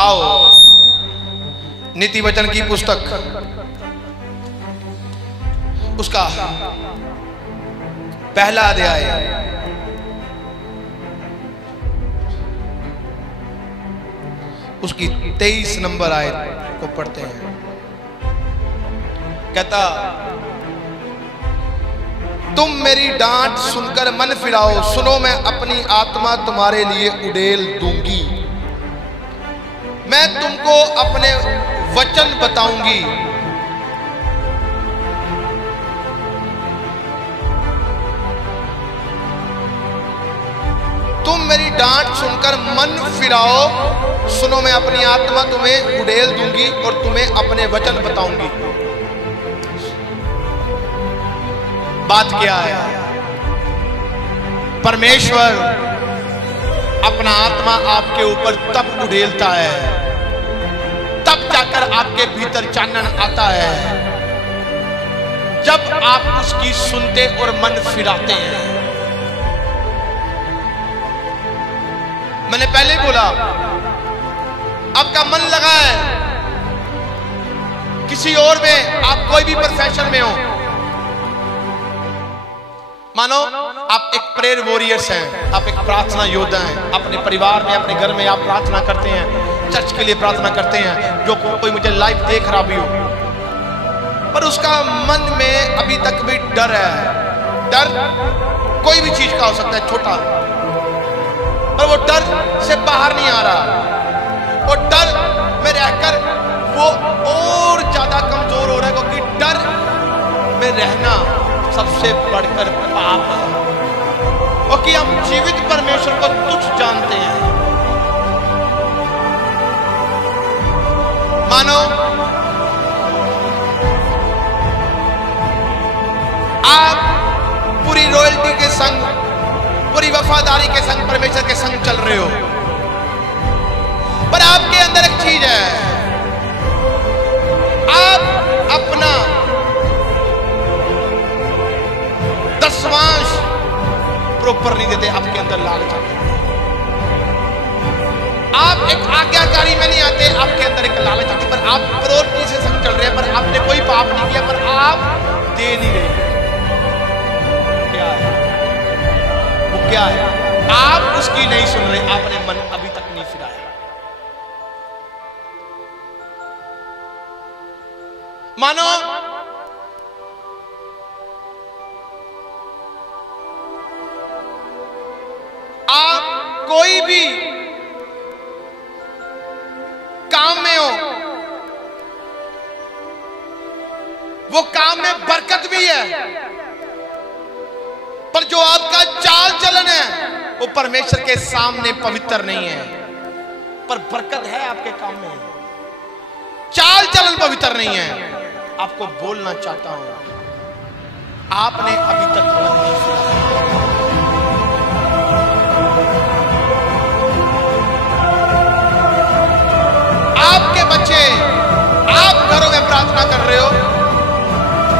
आओ नीति वचन की पुस्तक उसका पहला अध्याय उसकी 23 नंबर आयत को पढ़ते हैं। कहता, तुम मेरी डांट सुनकर मन फिराओ, सुनो मैं अपनी आत्मा तुम्हारे लिए उड़ेल दूंगी, मैं तुमको अपने वचन बताऊंगी। तुम मेरी डांट सुनकर मन फिराओ, सुनो मैं अपनी आत्मा तुम्हें उड़ेल दूंगी और तुम्हें अपने वचन बताऊंगी। बात क्या है? परमेश्वर अपना आत्मा आपके ऊपर तब उड़ेलता है, तब जाकर आपके भीतर चानन आता है, जब आप उसकी सुनते और मन फिराते हैं। मैंने पहले बोला, आपका मन लगा है किसी और में, आप कोई भी प्रोफेशन में हो, मानो आप एक प्रेयर वॉरियर्स हैं, आप एक प्रार्थना योद्धा हैं, अपने परिवार में अपने घर में आप प्रार्थना करते हैं, चर्च के लिए प्रार्थना करते हैं। जो कोई मुझे लाइव देख रहा भी हो, पर उसका मन में अभी तक भी डर है, डर कोई भी चीज का हो सकता है, छोटा, पर वो डर से बाहर नहीं आ रहा। वो डर में रहकर वो और ज्यादा कमजोर हो रहा है, क्योंकि डर में रहना सबसे बढ़कर पाप है, क्योंकि हम जीवित परमेश्वर को तुच्छ जानते हैं। मानो आप पूरी रॉयल्टी के संग, पूरी वफादारी के संग परमेश्वर के संग चल रहे हो, पर आपके अंदर एक चीज है, आप अपना दसवांश प्रॉपर नहीं देते, आपके अंदर लालच आता है। आप एक आज्ञाकारी में नहीं आते, आपके अंदर एक लालच आती है, पर आप प्रॉपर्टी से संग चल रहे हैं, पर आपने कोई पाप नहीं किया, पर आप दे नहीं रहे। क्या है वो? क्या है? आप उसकी नहीं सुन रहे, आपने मन अभी तक नहीं फिराया। मानो आप कोई भी काम में हो, वो काम में बरकत भी है, पर जो आपका चाल चलन है वो परमेश्वर के सामने पवित्र नहीं है। पर बरकत है आपके काम में, चाल चलन पवित्र नहीं है। आपको बोलना चाहता हूं, आपने अभी तक मन नहीं फिराया। आपके बच्चे, आप घरों में प्रार्थना कर रहे हो,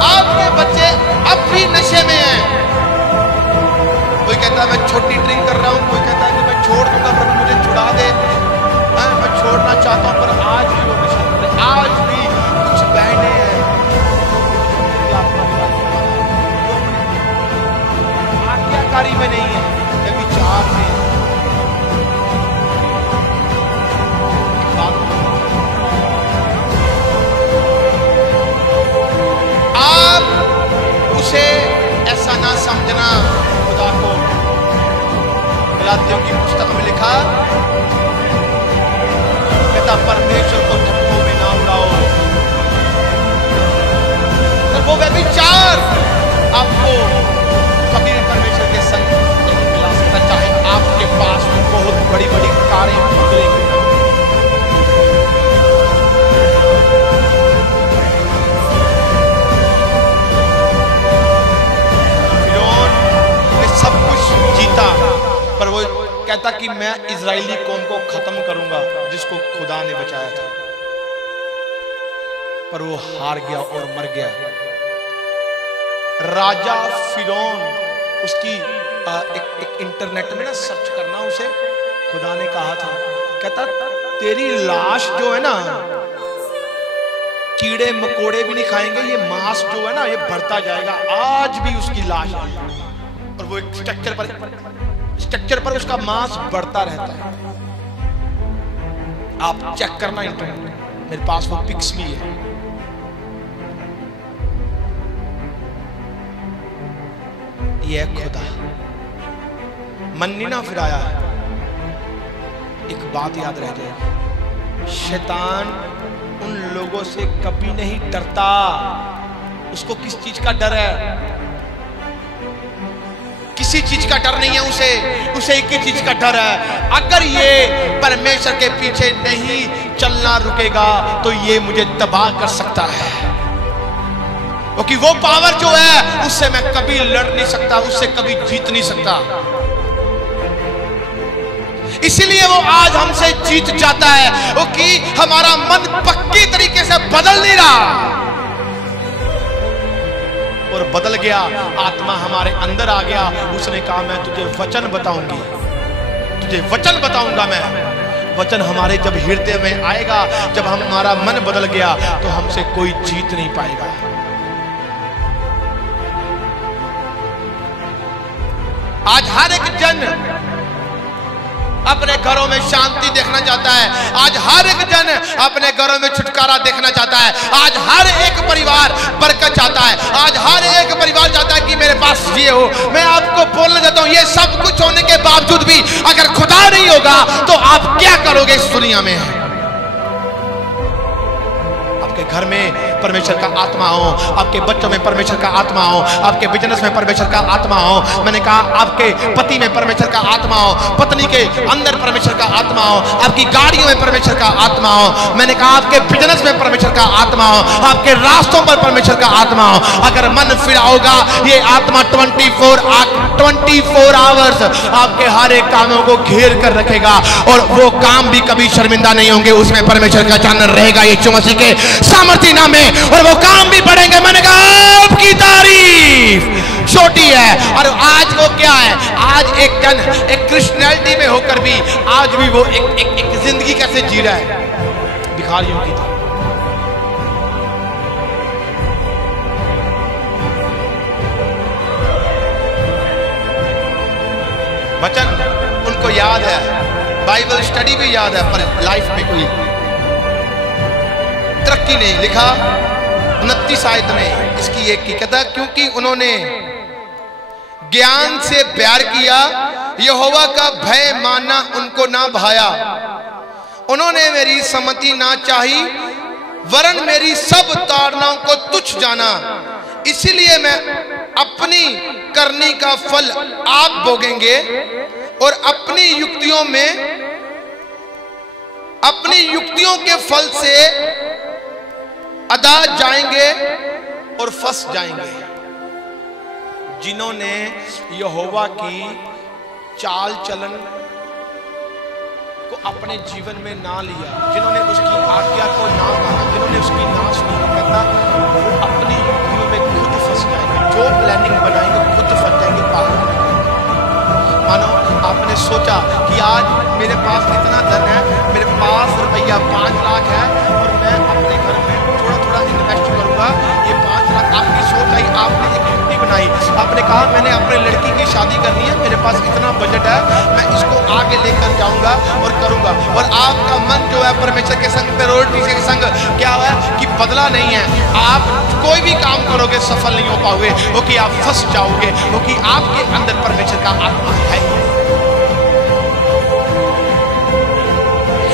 आपके बच्चे अब भी नशे में हैं। कोई कहता है मैं छोटी ड्रिंक कर रहा हूं, कोई कहता है कि मैं छोड़ दूंगा, प्रभु मुझे छुड़ा दे। मैं छोड़ना चाहता हूं, पर आज भी वो नशा कर रहे, आज भी कुछ बहने हैं आज्ञाकारी में नहीं है, ये विचार में। आप उसे ऐसा ना समझना। खुदा को गलातियों की पुस्तक में लिखा, कहता परमेश्वर को धक्कों में ना उड़ाओ, और वो व्यभिचार आपको कभी भी परमेश्वर के संग नहीं मिला सकता, चाहे आपके पास बहुत बड़ी बड़ी कारें बदलेंगी। सब कुछ जीता, पर वो कहता कि मैं इजरायली कौम को खत्म करूंगा जिसको खुदा ने बचाया था, पर वो हार गया और मर गया। राजा फिरौन, उसकी एक इंटरनेट में ना सर्च करना, उसे खुदा ने कहा था कहता तेरी लाश जो है ना, कीड़े मकोड़े भी नहीं खाएंगे, ये मांस जो है ना ये बढ़ता जाएगा। आज भी उसकी लाश है और वो एक स्ट्रक्चर पर उसका मांस बढ़ता रहता है। आप चेक करना इंटरनेट, मेरे पास वो पिक्स भी है। ये खुदा मन नहीं ना फिराया। एक बात याद रह जाएगी, शैतान उन लोगों से कभी नहीं डरता। उसको किस चीज का डर है? किसी चीज का डर नहीं है उसे एक ही चीज का डर है, अगर ये परमेश्वर के पीछे नहीं चलना रुकेगा तो ये मुझे तबाह कर सकता है। क्योंकि वो पावर जो है उससे मैं कभी लड़ नहीं सकता, उससे कभी जीत नहीं सकता। इसीलिए वो आज हमसे जीत जाता है, क्योंकि हमारा मन पक्की तरीके से बदल नहीं रहा और बदल गया। आत्मा हमारे अंदर आ गया। उसने कहा मैं तुझे वचन बताऊंगी, तुझे वचन बताऊंगा मैं। वचन हमारे जब हृदय में आएगा, जब हमारा मन बदल गया तो हमसे कोई जीत नहीं पाएगा। आज हर एक जन अपने घरों में शांति देखना चाहता है। आज हर एक जन अपने घरों में छुटकारा देखना चाहता है। आज हर एक परिवार बरकत चाहता है। आज हर एक परिवार चाहता है कि मेरे पास ये हो। मैं आपको बोलना चाहता हूँ, ये सब कुछ होने के बावजूद भी अगर खुदा नहीं होगा तो आप क्या करोगे इस दुनिया में? आपके घर में परमेश्वर का आत्मा हो, आपके बच्चों में परमेश्वर का आत्मा हो, आपके बिजनेस में परमेश्वर का आत्मा हो। मैंने कहा आपके पति में परमेश्वर का आत्मा हो, पत्नी के अंदर परमेश्वर का आत्मा हो, आपकी गाड़ियों में परमेश्वर का आत्मा हो। मैंने कहा आपके बिजनेस में परमेश्वर का आत्मा हो, आपके रास्तों पर परमेश्वर का आत्मा हो। अगर मन फिराओगा, ये आत्मा 24 आवर्स आपके हर एक कामों को घेर कर रखेगा और वो काम भी कभी शर्मिंदा नहीं होंगे। उसमें परमेश्वर का चानन रहेगा यीशु मसीह के सामर्थ्य नाम में, और वो काम भी बढ़ेंगे। मैंने कहा आपकी तारीफ छोटी है। और आज वो क्या है? आज एक जन एक क्रिश्चियनिटी में होकर भी आज भी वो एक जिंदगी कैसे जी रहा है भिखारियों की तरह। वचन उनको याद है, बाइबल स्टडी भी याद है, पर लाइफ में कोई तरक्की नहीं। लिखा 29 आयत में इसकी एक की कहता, क्योंकि उन्होंने ज्ञान से प्यार किया, यहोवा का भय मानना उनको ना भाया। उन्होंने मेरी सम्मति ना चाही, वरन मेरी सब ताड़नाओं को तुच्छ जाना। इसीलिए मैं अपनी करनी का फल आप भोगेंगे और अपनी युक्तियों के फल से अदा जाएंगे और फंस जाएंगे। जिन्होंने यहोवा की चाल चलन को अपने जीवन में ना लिया, जिन्होंने उसकी आज्ञा को ना माना, जिन्होंने उसकी ना सुनी, कहता वो अपनी युक्तियों में खुद फंस जाएंगे। जो प्लानिंग बनाएंगे खुद फंस जाएंगे बाहर। मानो आपने सोचा कि आज मेरे पास इतना धन है, मेरे पास रुपया 5 लाख है और मैं अपने घर में थोड़ा इन्वेस्ट करूंगा, ये 5 लाख आपकी सोच आई। आपने एक युक्ति बनाई, आपने कहा मैंने अपने लड़की की शादी करनी है, मेरे पास इतना बजट है, मैं इसको आगे लेकर जाऊंगा और करूंगा। और आपका मन जो है परमेश्वर के संग, प्रायोरिटी के संग क्या है कि बदला नहीं है। आप कोई भी काम करोगे सफल नहीं हो पाओगे, क्योंकि आप फंस जाओगे, क्योंकि आपके अंदर परमेश्वर का आत्मा है।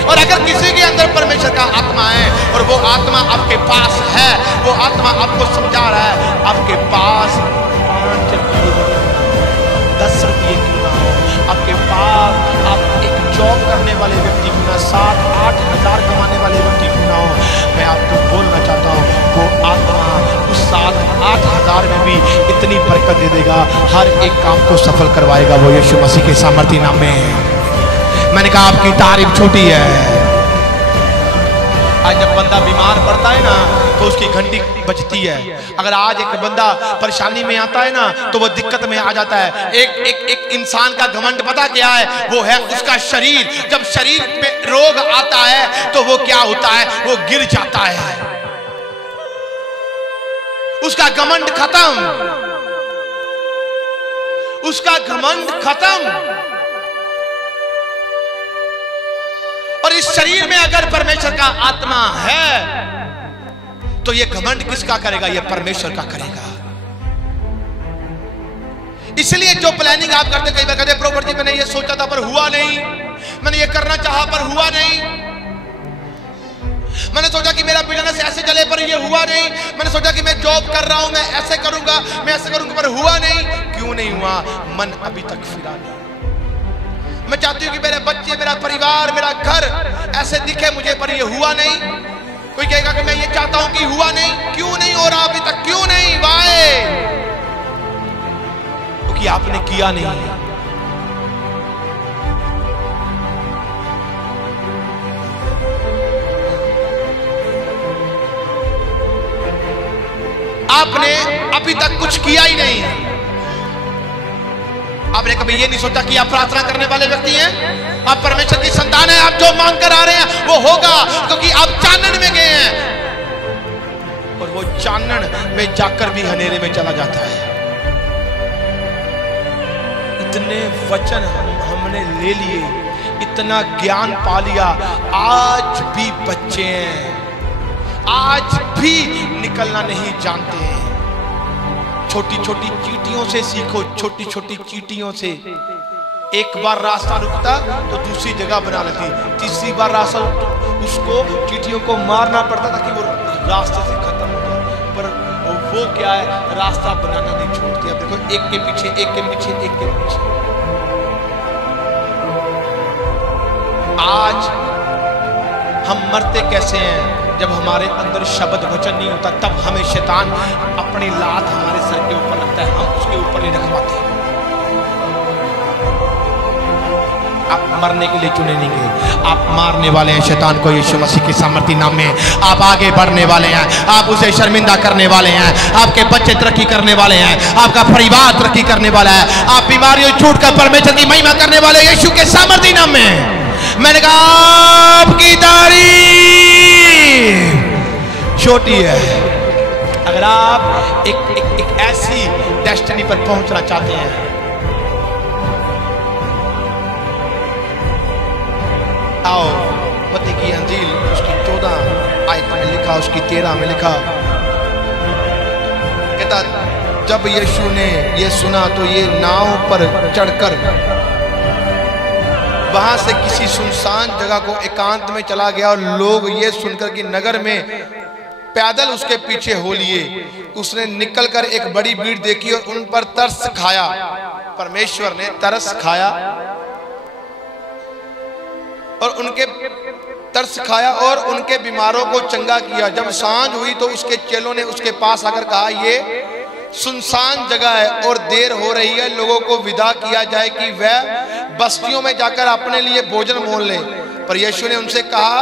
और अगर किसी के अंदर परमेश्वर का आत्मा है और वो आत्मा आपके पास है, वो आत्मा आपको समझा रहा है, आपके पास 5 रुपये 10 रुपये क्यों ना हो, आपके पास आप एक जॉब करने वाले व्यक्ति क्यों ना, 7-8 हज़ार कमाने वाले व्यक्ति क्यों ना हो, मैं आपको बोलना चाहता हूँ वो आत्मा उस 7-8 हज़ार में भी इतनी बरकत दे देगा, हर एक काम को सफल करवाएगा। वो यीशु मसीह के सामर्थ्य नाम में। मैंने कहा आपकी तारीफ छोटी है। आज जब बंदा बीमार पड़ता है ना तो उसकी घंटी बजती है। अगर आज एक बंदा परेशानी में आता है ना तो वो दिक्कत में आ जाता है। एक इंसान का घमंड पता क्या है? वो है उसका शरीर। जब शरीर में रोग आता है तो वो क्या होता है? वो गिर जाता है, उसका घमंड खत्म, उसका घमंड खत्म। और इस शरीर में अगर परमेश्वर का आत्मा है तो ये घमंड किसका करेगा? ये परमेश्वर का करेगा। इसलिए जो प्लानिंग आप करते, कई बार कहते प्रभु जी मैंने ये सोचा था पर हुआ नहीं, मैंने ये करना चाहा पर हुआ नहीं, मैंने सोचा कि मेरा बिजनेस ऐसे चले पर ये हुआ नहीं, मैंने सोचा कि मैं जॉब कर रहा हूं, मैं ऐसे करूंगा, मैं ऐसे करूंगा, पर हुआ नहीं। क्यों नहीं हुआ? मन अभी तक फिरा नहीं। मैं चाहती हूं कि मेरे बच्चे, मेरा परिवार, मेरा घर ऐसे दिखे मुझे, पर ये हुआ नहीं। कोई कहेगा कि मैं ये चाहता हूं कि हुआ नहीं। क्यों नहीं हो रहा अभी तक? क्यों नहीं? वाई? क्योंकि आपने किया नहीं है। आपने अभी तक कुछ किया ही नहीं है। आपने कभी ये नहीं सोचा कि आप प्रार्थना करने वाले व्यक्ति हैं, आप परमेश्वर की संतान हैं, आप जो मांग कर आ रहे हैं वो होगा, क्योंकि आप चानन में गए हैं और वो चानन में जाकर भी अंधेरे में चला जाता है। इतने वचन हमने ले लिए, इतना ज्ञान पा लिया, आज भी बच्चे हैं, आज भी निकलना नहीं जानते हैं। छोटी छोटी चींटियों से सीखो, छोटी छोटी चींटियों से। एक बार रास्ता रुकता तो दूसरी जगह बना लेती, तीसरी बार रास्ता उसको चींटियों को मारना पड़ता था कि वो रास्ते से खत्म हो जाए, पर वो क्या है, रास्ता बनाना नहीं छोड़ती। अब देखो एक के पीछे एक के पीछे एक के पीछे। आज हम मरते कैसे हैं? जब हमारे अंदर शब्द वचन नहीं होता, तब हमें शैतान अपनी लात हमारे सर के ऊपर लगता है, हम उसके ऊपर नहीं रख पाते। आप मरने के लिए चुने नहीं गए, आप मारने वाले हैं शैतान को यीशु मसीह के सामर्थी नाम में। आप आगे बढ़ने वाले हैं, आप उसे शर्मिंदा करने वाले हैं, आपके बच्चे तरक्की करने वाले हैं, आपका परिवार तरक्की करने वाला है, आप बीमारियों छूट कर परमेश्वर की महिमा करने वाले यीशु के सामर्थी नाम में। मैंने कहा आपकी तारीफ छोटी है। अगर आप एक ऐसी डेस्टिनी पर पहुंचना चाहते हैं, आओ मत्ती की अंजील उसकी 14 आयत में लिखा, उसकी 13 में लिखा, कहता जब यीशु ने ये सुना तो ये नाव पर चढ़कर वहां से किसी सुनसान जगह को एकांत में चला गया, और लोग ये सुनकर कि नगर में पैदल उसके पीछे हो लिए। उसने निकलकर एक बड़ी भीड़ देखी और उन पर तरस खाया। परमेश्वर ने तरस खाया और उनके बीमारों को चंगा किया। जब सांझ हुई तो उसके चेलों ने उसके पास आकर कहा, ये सुनसान जगह है और देर हो रही है, लोगों को विदा किया जाए कि वह बस्तियों में जाकर अपने लिए भोजन मोल ले। पर यीशु ने उनसे कहा,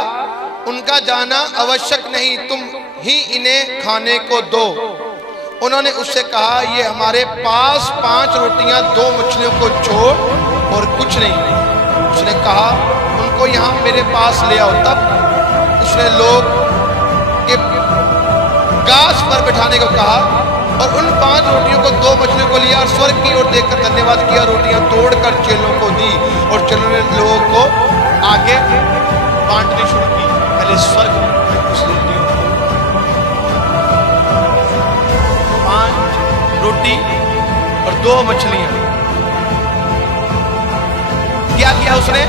उनका जाना आवश्यक नहीं, तुम ही इन्हें खाने को दो। उन्होंने उससे कहा, ये हमारे पास 5 रोटियां 2 मछलियों को छोड़ और कुछ नहीं। उसने कहा, उनको यहाँ मेरे पास ले आओ। तब उसने लोग के गाछ पर बैठाने को कहा और उन 5 रोटियों को 2 मछलियों को लिया और स्वर्ग की ओर देखकर धन्यवाद किया, रोटियां तोड़कर चेलों को दी और चेलों ने लोगों को आगे बांटनी शुरू की। पहले स्वर्ग में उस रोटियों को 5 रोटी और 2 मछलियां क्या किया उसने?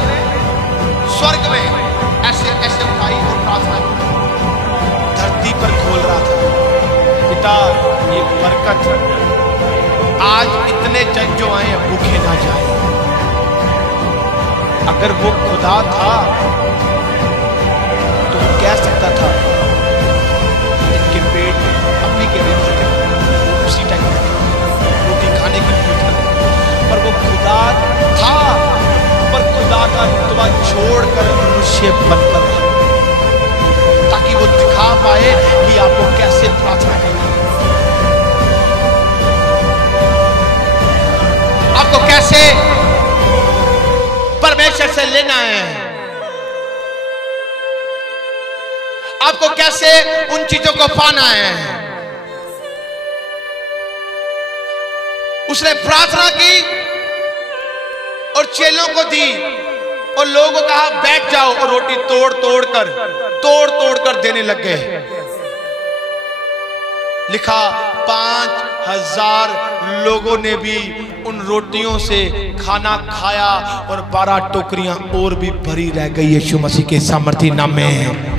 स्वर्ग में ऐसे ऐसे उठाई और प्रार्थना की, धरती पर खोल रहा था, पिता ये बरकत आज इतने जन जो आए भूखे ना जाए। अगर वो खुदा था तो वो कह सकता था इनके पेट अपनी के लिए भर के उसी टाइम रोटी खाने की जरूरत है, पर वो खुदा था, पर खुदा का रुतबा छोड़कर मनुष्य बनकर ताकि पाए कि आपको कैसे प्रार्थना करनी है, आपको कैसे परमेश्वर से लेना है, आपको कैसे उन चीजों को पाना है। उसने प्रार्थना की और चेलों को दी और लोगों को कहा बैठ जाओ, और रोटी तोड़ तोड़ कर देने लग गए। लिखा 5000 लोगों ने भी उन रोटियों से खाना खाया और 12 टोकरियां और भी भरी रह गई यीशु मसीह के सामर्थी नाम में।